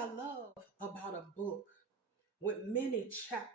I love about a book with many chapters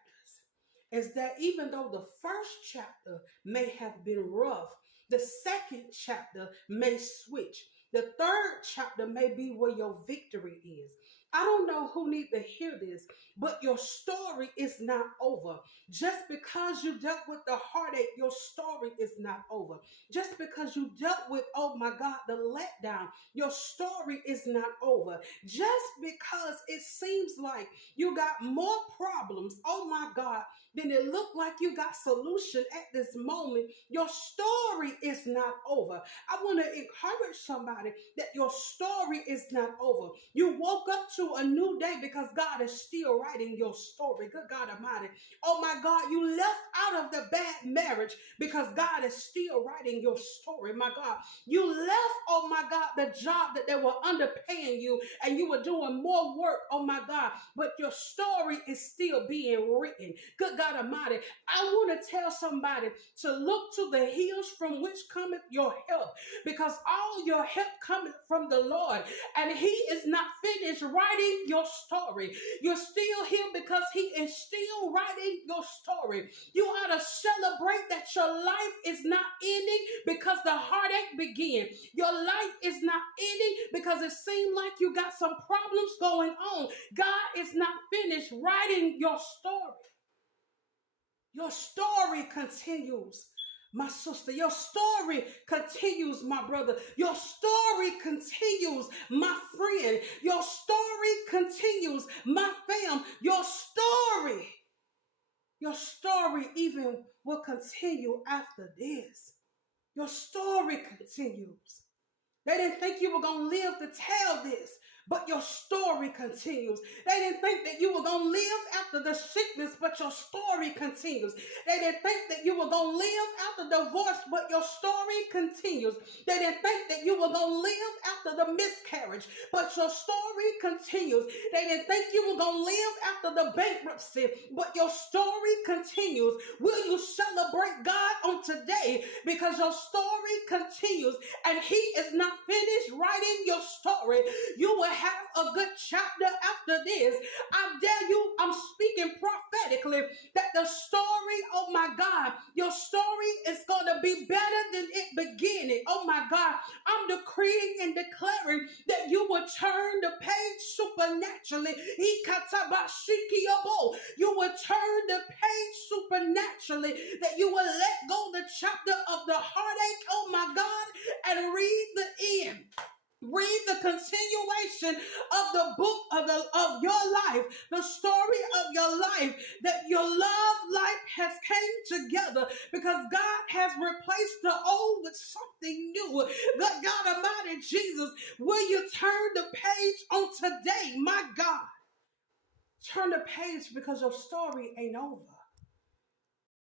is that even though the first chapter may have been rough, the second chapter may switch. The third chapter may be where your victory is. I don't know who need to hear this, but your story is not over. Just because you dealt with the heartache, your story is not over. Just because you dealt with, oh my God, the letdown, your story is not over. Just because it seems like you got more problems, oh my God, than it looked like you got solution at this moment, your story is not over. I want to encourage somebody that your story is not over. You woke up to a new day because God is still writing your story. Good God Almighty. Oh my God, you left out of the bad marriage because God is still writing your story. My God, you left, oh my God, the job that they were underpaying you and you were doing more work. Oh my God, but your story is still being written. Good God Almighty. I want to tell somebody to look to the hills from which cometh your help, because all your help cometh from the Lord, and He is not finished writing your story. You're still here because He is still writing your story. You ought to celebrate that your life is not ending because the heartache began. Your life is not ending because it seemed like you got some problems going on. God is not finished writing your story. Your story continues, my sister. Your story continues, my brother. Your story continues, my friend. Your story continues, my fam. Your story even will continue after this. Your story continues. They didn't think you were going to live to tell this, but your story continues. They didn't think that you were going to live after the sickness, but your story continues. They didn't think that you were going to live after divorce, but your story continues. They didn't think that you were going to live after the miscarriage, but your story continues. They didn't think you were going to live after the bankruptcy, but your story continues. Will you celebrate God on today? Because your story continues and He is not finished writing your story. You will have a good chapter after this. I dare you, I'm speaking prophetically that the story, oh my God, your story is going to be better than it beginning. Oh my God, I'm decreeing and declaring that you will turn the page supernaturally. You will turn the page supernaturally, that you will let go the chapter of the heartache, oh my God, and read the end. Read the continuation of the book of your life, the story of your life, that your love life has came together because God has replaced the old with something new. Good God Almighty Jesus, will you turn the page on today? My God, turn the page because your story ain't over.